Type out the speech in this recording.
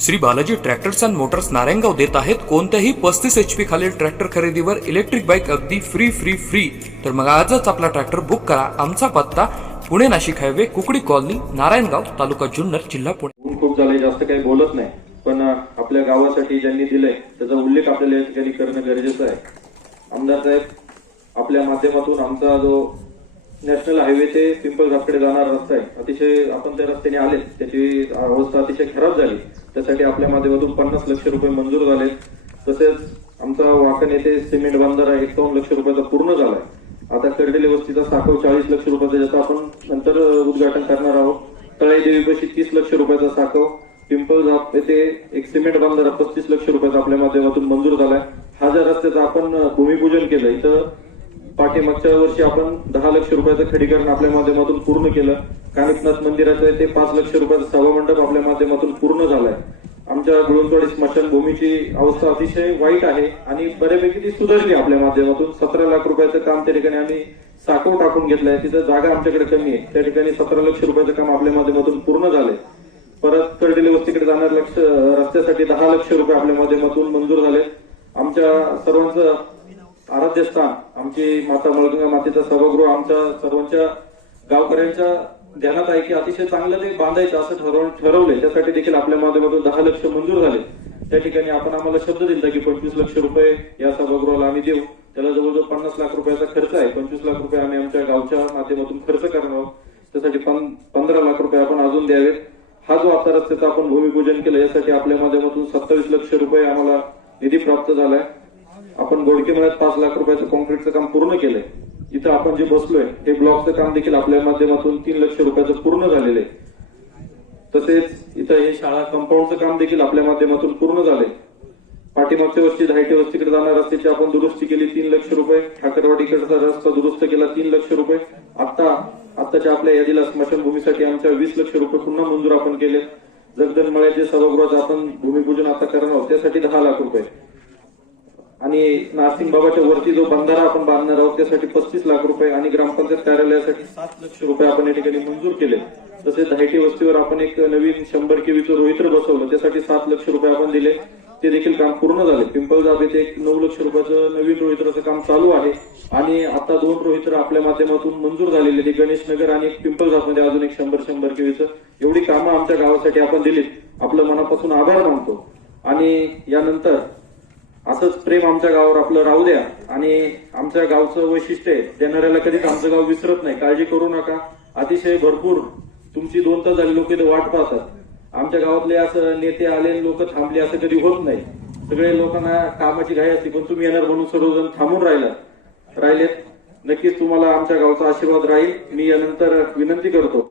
Shri Balaji tractors and motors Narayangaon देत आहेत कोणत्याही पस्तीस एच पी खालील ट्रॅक्टर खरेदीवर इलेक्ट्रिक बाईक अगदी फ्री फ्री फ्री तर मग आजच आपला ट्रॅक्टर बुक करा. आमचा पत्ता पुणे नाशिक हायवे कुकडी कॉलनी नारायणगाव तालुका जुन्नर जिल्हा पुणे. खूप झाले जास्त काही बोलत नाही. पण आपल्या गावासाठी ज्यांनी दिलंय त्याचा उल्लेख आपल्याला या ठिकाणी करणं गरजेचं आहे. आमदार साहेब आपल्या माध्यमातून आमचा जो नॅशनल हायवे ते पिंपळगावकडे जाणारा रस्ता आहे. अतिशय आपण त्या रस्त्याने आले. त्याची अवस्था अतिशय खराब झाली. त्यासाठी आपल्या माध्यमातून पन्नास लक्ष रुपये मंजूर झाले. तसेच आमचा वाकण येथे सिमेंट बांधारा एकावन्न लक्ष रुपयाचा पूर्ण झालाय आता कर्डेले वस्तीचा साखव चाळीस लक्ष रुपयाचा ज्याचा आपण नंतर उद्घाटन करणार आहोत. तळाई देवीपाशी तीस लक्ष रुपयाचा साखव पिंपळ येथे एक सिमेंट बांधारा पस्तीस लक्ष रुपयाचा आपल्या माध्यमातून मंजूर झालाय हा ज्या रस्त्याचं आपण भूमिपूजन केलं इथं पाठीमागच्या वर्षी आपण दहा लक्ष रुपयाचं खडीकरण आपल्या माध्यमातून पूर्ण केलं. कानिकनाथ मंदिराचं ते पाच लक्ष रुपयाचं सभा मंडप आपल्या माध्यमातून पूर्ण झालंय. आमच्या गुळंतवाडी स्मशानभूमीची अवस्था अतिशय वाईट आहे आणि बऱ्यापैकी ती सुधारली आपल्या माध्यमातून. सतरा लाख रुपयाचं काम त्या ठिकाणी आम्ही साखव टाकून घेतलंय. तिथं जागा आमच्याकडे कमी आहे. त्या ठिकाणी सतरा लक्ष रुपयाचं काम आपल्या माध्यमातून पूर्ण झालंय. परत कर्डिले वस्तीकडे जाणार लक्ष रस्त्यासाठी दहा लक्ष रुपये आपल्या माध्यमातून मंजूर झाले. आमच्या सर्वांचं आराध्यस्थान आमची माता मळगंगा मातेचा सभागृह आमच्या सर्वांच्या गावकऱ्यांच्या ध्यानात आहे की अतिशय चांगलं ते बांधायचं असं ठरवून ठरवलंय. त्यासाठी देखील आपल्या माध्यमातून दहा लक्ष मंजूर झाले. त्या ठिकाणी आपण आम्हाला शब्द दिला की पंचवीस लक्ष रुपये या सभागृहाला आम्ही देऊ. त्याला जवळजवळ पन्नास लाख रुपयाचा खर्च आहे. पंचवीस लाख रुपये आम्ही आमच्या गावच्या माध्यमातून खर्च करणार आहोत. त्यासाठी पंधरा लाख रुपये आपण अजून द्यावेत. हा जो आता रस्त्याचा आपण भूमिपूजन केलं यासाठी आपल्या माध्यमातून सत्तावीस लक्ष रुपये आम्हाला निधी प्राप्त झालाय. आपण गोडके मळ्यात पाच लाख रुपयाचं कॉन्क्रीटचं काम पूर्ण केलंय. इथं आपण जे बसलोय हे ब्लॉकचं काम देखील आपल्या माध्यमातून तीन लक्ष रुपयाचं पूर्ण झालेलं आहे तसेच इथं हे शाळा कंपाऊंडचं काम देखील आपल्या माध्यमातून पूर्ण झालंय. पाठीमागच्या वर्षी धायटे वस्तीकडे जाणार रस्त्याची आपण दुरुस्ती केली तीन लक्ष रुपये. ठाकरवाडीकडचा रस्ता दुरुस्त केला तीन लक्ष रुपये. आता आताच्या आपल्या यादीला स्मशानभूमीसाठी आमच्या वीस लक्ष रुपये पुन्हा मंजूर आपण केले. जगदन मळ्याचे सभागृहाचं आपण भूमिपूजन आता करणार आहोत त्यासाठी दहा लाख रुपये. आणि नासिम बाबाच्या वरती जो बंधारा आपण बांधणार आहोत त्यासाठी पस्तीस लाख रुपये आणि ग्रामपंचायत कार्यालयासाठी सात लक्ष रुपये आपण या ठिकाणी मंजूर केले. तसेच धायटी वस्तीवर आपण एक नवीन शंभर केवीचं रोहित्र बसवलं त्यासाठी सात लक्ष रुपये आपण दिले. ते देखील काम पूर्ण झाले. पिंपळगाव येथे एक नऊ लक्ष रुपयाचं नवीन रोहित्राचं काम चालू आहे. आणि आता दोन रोहित्र आपल्या माध्यमातून मंजूर झालेले ते गणेश नगर आणि पिंपळगावमध्ये अजून एक शंभर शंभर केवीचं एवढी कामं आमच्या गावासाठी आपण दिलीत. आपलं मनापासून आभार मानतो. आणि यानंतर असंच प्रेम आमच्या गावावर आपलं राहू द्या. आणि आमच्या गावचं वैशिष्ट्य आहे देणाऱ्याला कधीच आमचं गाव विसरत नाही. काळजी करू नका. अतिशय भरपूर तुमची दोन तास झाली लोक इथे वाट पाहतात. आमच्या गावातले असं नेते आले लोक थांबले असं कधी होत नाही. सगळे लोकांना कामाची घाई असते पण तुम्ही येणार म्हणून सर्वजण थांबून राहिला. राहिलेत. नक्कीच तुम्हाला आमच्या गावचा आशीर्वाद राहील. मी यानंतर विनंती करतो.